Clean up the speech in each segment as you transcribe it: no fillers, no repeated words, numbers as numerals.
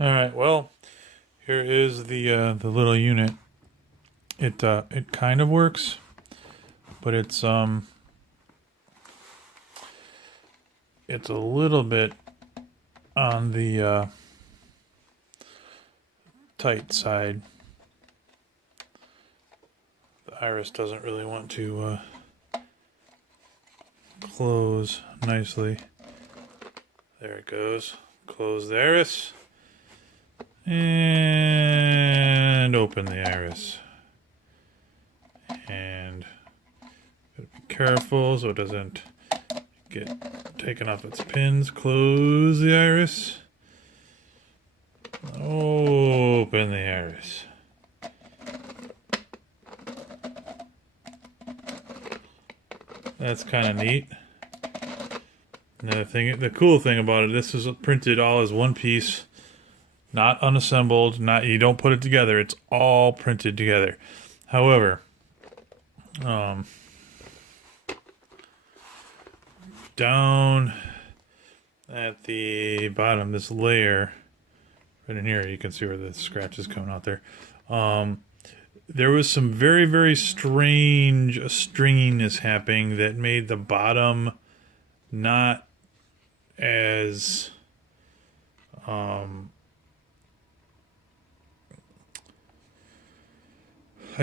All right. Well, here is the little unit. It kind of works, but it's a little bit on the tight side. The iris doesn't really want to close nicely. There it goes. Close the iris. And open the iris. And be careful so it doesn't get taken off its pins. Close the iris. Open the iris. That's kind of neat. Another thing, the cool thing about it, this is printed all as one piece, not unassembled. You don't put it together. It's all printed together. However, down at the bottom, this layer right in here, you can see where the scratch is coming out there. There was some very, very strange stringiness happening that made the bottom not as I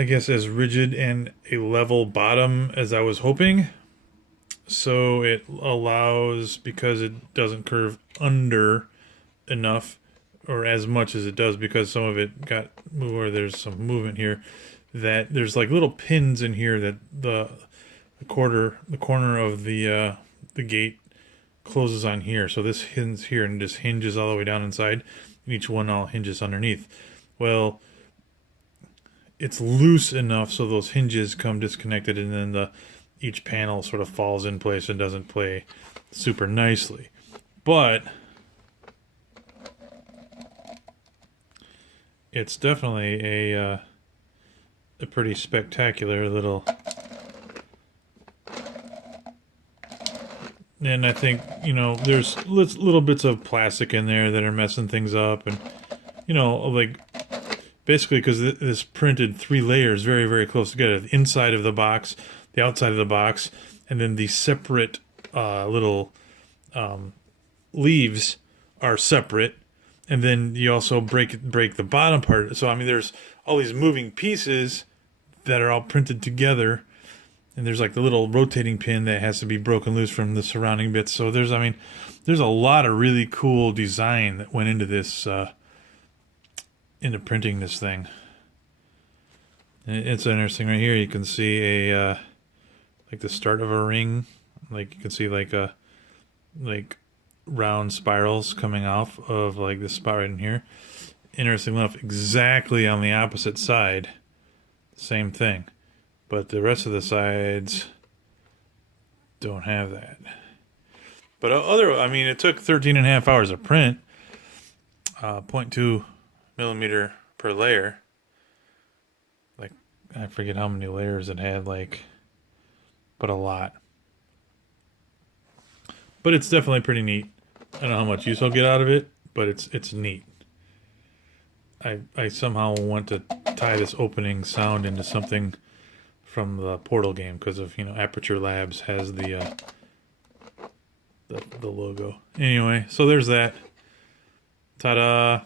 guess as rigid and a level bottom as I was hoping. So it allows, because it doesn't curve under enough or as much as it does, because some of it got, where there's some movement here, that there's like little pins in here that the corner of the gate closes on here. So this hinges here and just hinges all the way down inside, and each one all hinges underneath. Well, it's loose enough so those hinges come disconnected, and then each panel sort of falls in place and doesn't play super nicely. But it's definitely a pretty spectacular little. And I think, there's little bits of plastic in there that are messing things up, and like, basically, because this printed 3 layers very, very close together. The inside of the box, the outside of the box, and then the separate little leaves are separate. And then you also break the bottom part. So, I mean, there's all these moving pieces that are all printed together. And there's like the little rotating pin that has to be broken loose from the surrounding bits. So there's a lot of really cool design that went into this, into printing this thing. And it's interesting right here. You can see a like the start of a ring. Like you can see like round spirals coming off of like this spot right in here. Interesting enough, exactly on the opposite side, same thing. But the rest of the sides don't have that. But it took 13 and a half hours of print. 0.2 millimeter per layer. Like, I forget how many layers it had, but a lot. But it's definitely pretty neat. I don't know how much use I'll get out of it, but it's neat. I somehow want to tie this opening sound into something from the Portal game, because of Aperture Labs has the logo. Anyway, so there's that. Ta-da!